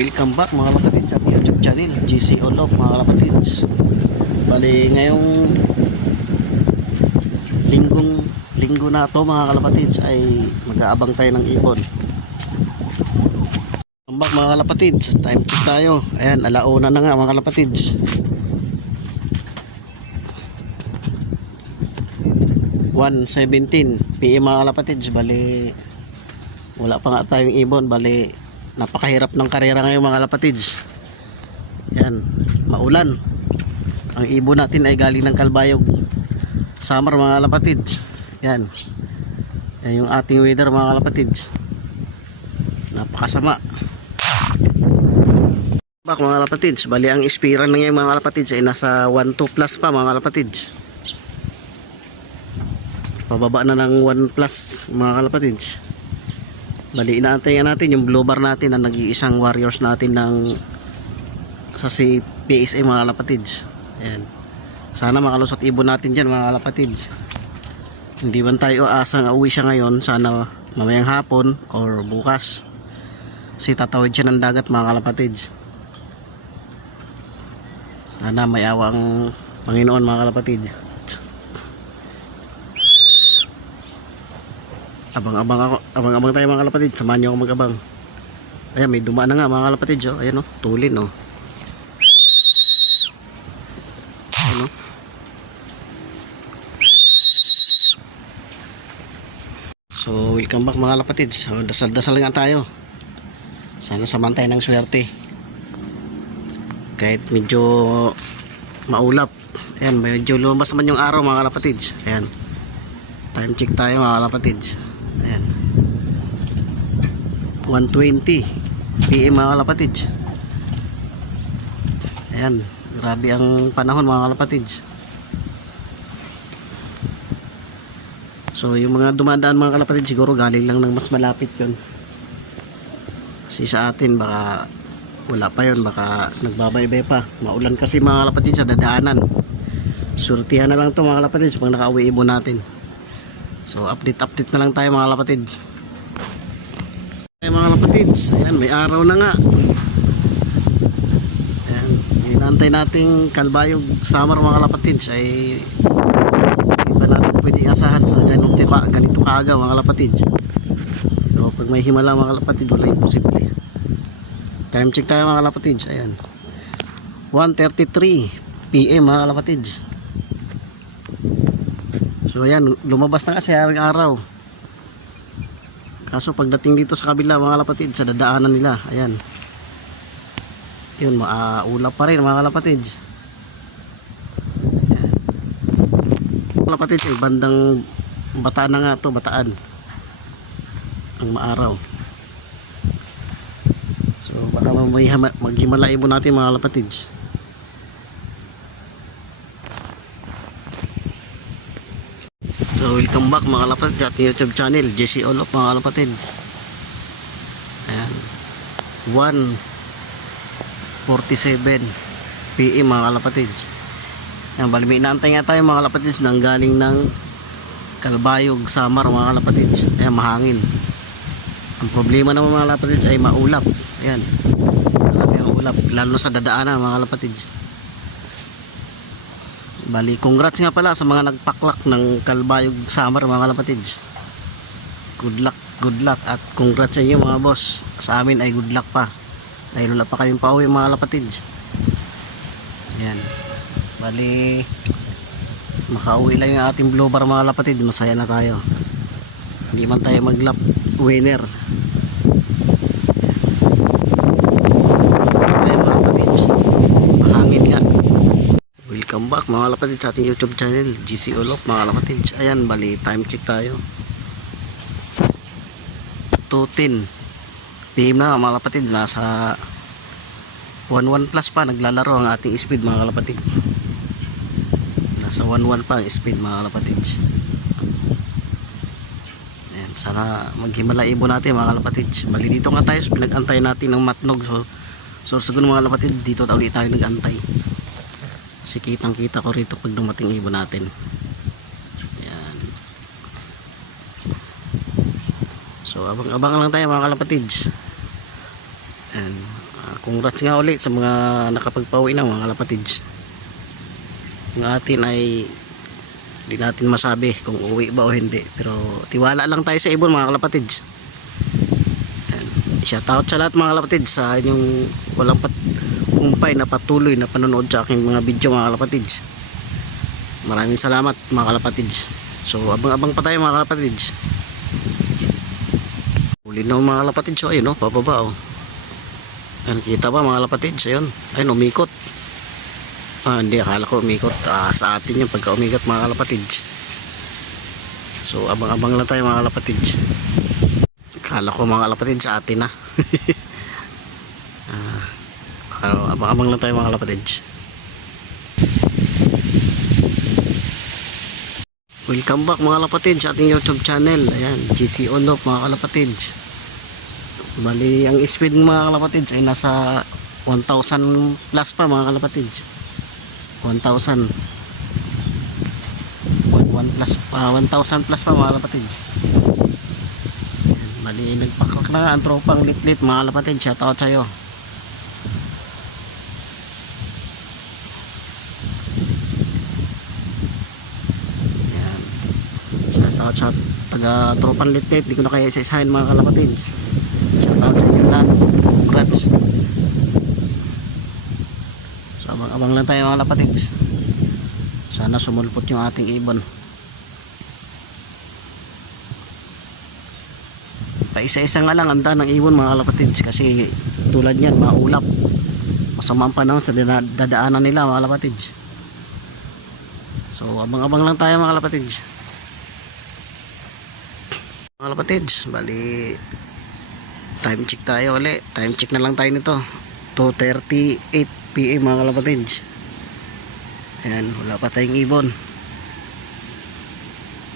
welcome back mga kapatids sa YouTube channel GC Olof mga kapatids. Bali ngayong linggo na to mga kapatids ay mag-aabang tayo ng ibon. Welcome back mga kapatids, time check tayo. Ayan, alauna na nga mga kapatids. 1:17 PM mga kapatids. Bali wala pa nga tayong ibon. Bali napakahirap ng karera ngayon mga kapatids. Yan, maulan. Ang ibon natin ay galing ng Kalbayog Summer mga kapatids. Yan. Yan yung ating weather mga kapatids. Napakasama. Bak mga kapatids, bali ang ispira na ngayon mga kapatids ay nasa 1-2 plus pa mga kapatids. Pababa na ng 1 plus mga kapatids. Bali inaantayan natin yung blue bar natin na nag-iisang warriors natin ng sa si PSA mga kapatids. Ayan. Sana makalusot ibon natin dyan mga kapatids. Hindi man tayo asang uwi siya ngayon. Sana mamayang hapon or bukas. Kasi tatawid siya ng dagat mga kapatids. Sana may awang Panginoon mga kapatids. Abang tayo mga kalapatid, samahan nyo ako mag-abang. Ayan, may dumaan na nga mga kalapatid, oh. Ayan o, tulin o. Ayan o. So welcome back mga kalapatid. So, dasal-dasal nga tayo. Sana samahan tayo ng swerte. Kahit medyo maulap. Ayan, medyo lumabas naman yung araw mga kalapatid. Ayan, time check tayo mga kalapatid. Ayan, 1:20 PM mga kalapatids. Ayan, grabe ang panahon mga kalapatids. So yung mga dumadaan mga kalapatids siguro galing lang ng mas malapit yun. Kasi sa atin baka wala pa yun, baka nagbabaybay pa. Maulan kasi mga kalapatids sa dadaanan. Surtihan na lang to mga kalapatids pag nakauwi ibon natin. So update na lang tayo mga kapatids. Ay mga kapatids, ayan, may araw na nga. Ayan, inaantay nating Kalbayog Summer mga kapatids ay hindi pa natin pwedeng asahan sa ganito kaaga mga kapatids. So pag may himala mga kapatids wala imposible. Time check tayo mga kapatids. Ayan, 1:33 PM mga kapatids. So ayan, lumabas na kasi ang araw. Kaso pagdating dito sa kabila mga kapatid, sa dadaanan nila, ayan, yun, maulap pa rin mga kapatid. Ayan. Mga kapatid, bandang Bataan na nga to, Bataan ang maaraw. So baka maghimala ibon natin mga kapatid. So welcome back mga kalapatid sa ating YouTube channel GC Olof mga kalapatid. Ayan, 1:47 PM mga kalapatid. Ayan, bali may inaantay nga tayo mga kalapatid nang galing ng Kalbayog Summer mga kalapatid. Ayan, mahangin. Ang problema naman mga kalapatid ay maulap. Ayan, marami ang ulap lalo sa dadaanan mga kalapatid. Bali, congrats nga pala sa mga nagpaklak ng Kalbayog Summer mga kalapatids. Good luck at congrats sa inyo mga boss. Sa amin ay good luck pa dahil wala pa kayong pauwi mga kalapatids. Ayan, bali makauwi lang yung ating blue bar mga kalapatids, masaya na tayo. Hindi man tayo mag-lap winner. Ayan mga kalapatids, mahangin nga. Welcome back mga kalapatids sa ating YouTube channel GC Olof mga kalapatids. Ayan, bali time check tayo, 2:10 PM na mga kalapatids. Nasa 1:1 plus pa naglalaro ang ating speed mga kalapatids. Nasa 1:1 pa ang speed mga kalapatids. Ayan, sana maghimala ibon natin mga kalapatids. Bali dito nga tayo, pinag-antay natin ng matnog. So siguro mga kalapatids dito ulit tayo nag-antay. Kasi kitang kita ko rito pag dumating ibon natin. Ayan. So abang-abang lang tayo mga kalapatids. Ayan, congrats nga ulit sa mga nakapagpauwi na mga kalapatids. Yung atin ay hindi natin masabi kung uwi ba o hindi, pero tiwala lang tayo sa ibon mga kalapatids. Shout out sa lahat mga kalapatids sa inyong walang humpay na patuloy na panonood sa aking mga video mga kalapatids. Maraming salamat mga kalapatids. So abang-abang pa tayo mga kalapatids. Huli na mga kalapatids. So ayun, pababa Ayun, kita ba mga kalapatids? Ayun, umikot. Hindi, akala ko umikot. Sa atin yung pagka umikot mga kalapatids. So abang-abang lang tayo mga kalapatids. Akala ko mga kalapatids sa atin na. Abang-abang lang tayo mga kalapatids. Welcome back mga kalapatids sa ating YouTube channel. Ayan, GC Onop mga kalapatids. Bali, ang speed ng mga kalapatids ay nasa 1,000 plus pa mga kalapatids. 1,000 plus 1,000 plus pa mga kalapatids. Bali, nagpaklak na nga ang tropang litlit mga kalapatids. Shout out sa'yo. Ayan, shout out sa taga tropang litlit. Di ko na kaya isa-isahin mga kalapatids. Shout out sa inyo lahat. Congrats. So abang-abang lang tayo mga kalapatids. Sana sumulpot yung ating ibon. Paisa-isa nga lang anda ng ibon mga kalapatids, kasi tulad niyan maulap. Masama ang panahon sa dadaanan nila mga kalapatids. So abang-abang lang tayo mga kalapatids. Mga kalapatids, bali time check tayo ulit. Time check na lang tayo nito. 2:38 PM mga kalapatids. Ayan, wala pa tayong ibon.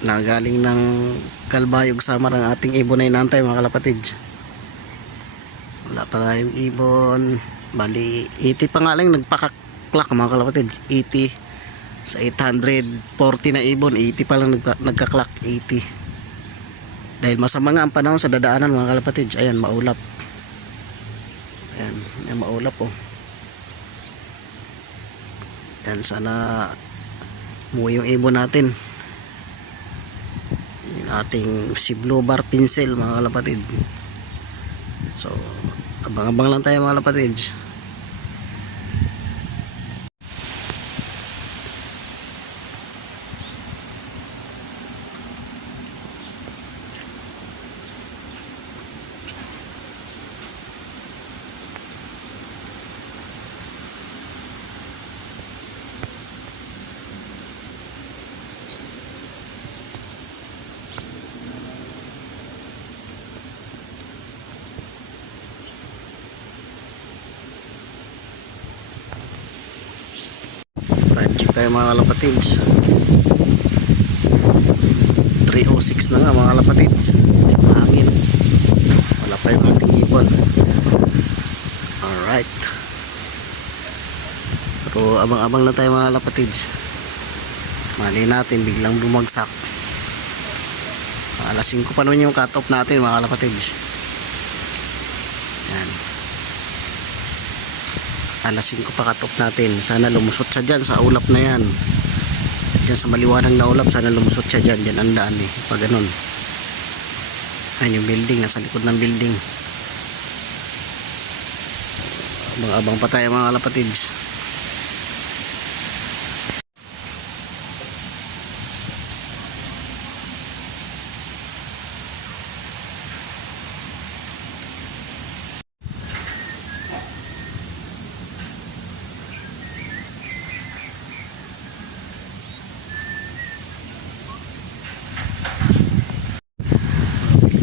Nagaling ng Kalbayog Samar ang ating ibon na inantay mga kalapatids. Wala pa tayong ibon. Bali 80 pa nga lang nagpakaklak mga kalapatids. 80 sa 840 na ibon, 80 pa lang nagkaklak. 80 dahil masama nga ang panahon sa dadaanan mga kalapatids. Ayan, maulap. Ayan, maulap Ayan, sana muwi yung ibon natin. Yung ating si Blue Bar Pinsel mga kalapatid. So abang-abang lang tayo mga kalapatids. Check tayo mga kalapatids. 3:06 na nga mga kalapatids. Mahangin. Wala pa yung ating ibon. Alright. Pero abang-abang na tayo mga kalapatids. Mali natin biglang bumagsak. Alas 5 pa naman yung cut off natin mga kalapatids. Yan. Alas 5 pa cut off natin. Sana lumusot siya dyan sa ulap na yan. Dyan sa maliwanag na ulap, sana lumusot siya dyan. Dyan ang daan pag ganun. Ayan yung building, nasa likod ng building. Abang-abang pa tayo mga kalapatids.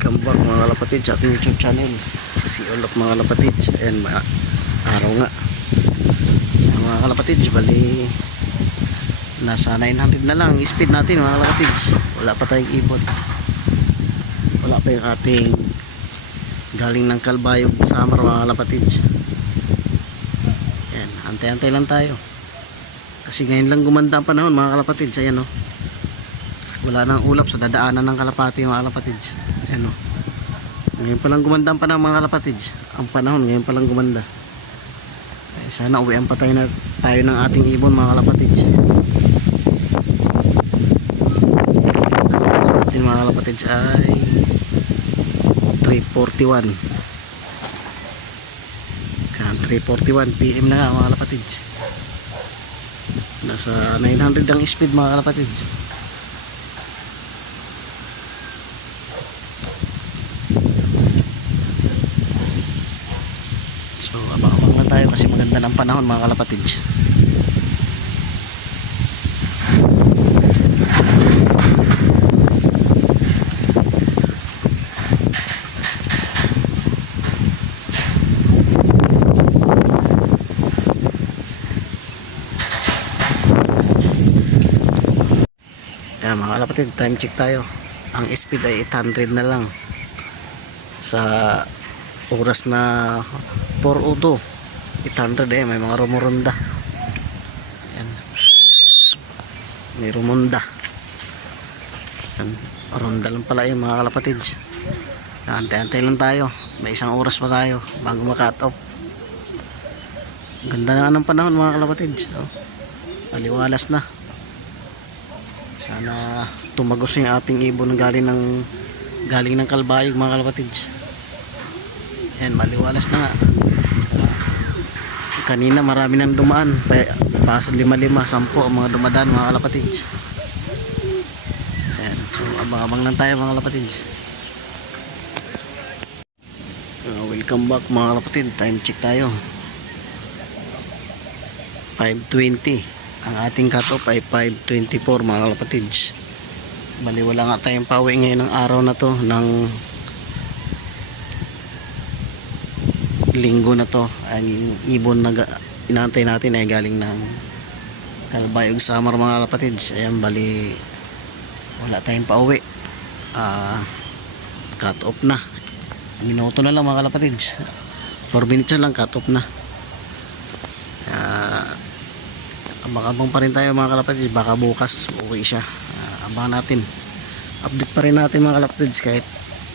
Welcome back mga kalapatids sa ating YouTube channel. Si Olop mga kalapatids. Ayan, araw nga. Ayan, mga kalapatids, bali nasa 900 na lang speed natin mga kalapatids. Wala pa tayong ibon. Wala pa yung ating galing ng Kalbayog Samar mga kalapatids. Ayan, antay-antay lang tayo. Kasi ngayon lang gumanda ang panahon mga kalapatids. Ayan wala nang ulap sa dadaanan ng kalapati mga kalapatids. Ayan ngayon pa lang gumanda ang panahon mga kalapatids. Ang panahon ngayon pa lang gumanda. Sana uwian pa tayo ng ating ibon mga kalapatids. So atin mga kalapatids ay 3:41. 3:41 PM na nga mga kalapatids. Nasa 900 ang speed mga kalapatids. So abang-abang na tayo kasi maganda ng panahon mga kalapatids. Ayan mga kalapatid, time check tayo. Ang speed ay 800 na lang sa oras na 4:02. 800 may mga rumurunda. Ayan. May rumunda. Ayan. Ronda lang pala yun mga kalapatids. Antay-antay lang tayo. May isang oras pa tayo bago ma-cut off. Ganda na ng panahon mga kalapatids. Aliwalas na. Sana tumagos yung ating ibon galing ng Kalbayog mga kalapatids. Ayan, maliwalas na nga. Kanina marami nang dumaan, pas 5, 10 ang mga dumadaan mga kalapatids. Ayan, so abang-abang lang tayo mga kalapatids. Welcome back mga kalapatid, time check tayo. 5:20. Ang ating cut-off ay 5:24 mga kalapatids. Bali wala nga tayong pauwi ngayon ng araw na to, ng linggo na to. Ang ibon na inaantay natin ay galing ng Kalbayog Samar mga kalapatids. Ayan, bali wala tayong pauwi. Cut-off na. Minuto na lang mga kalapatids. 4 minutes na lang cut-off na. Abang-abang pa rin tayo mga kalapatids, baka bukas uwi siya. Abang natin, update pa rin natin mga kalapatids kahit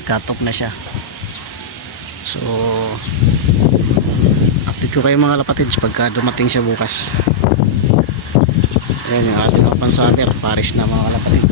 cut off na siya. So update ko kayo mga kalapatids pagka dumating siya bukas. Ayan yung ating pansater, Paris na mga kalapatids.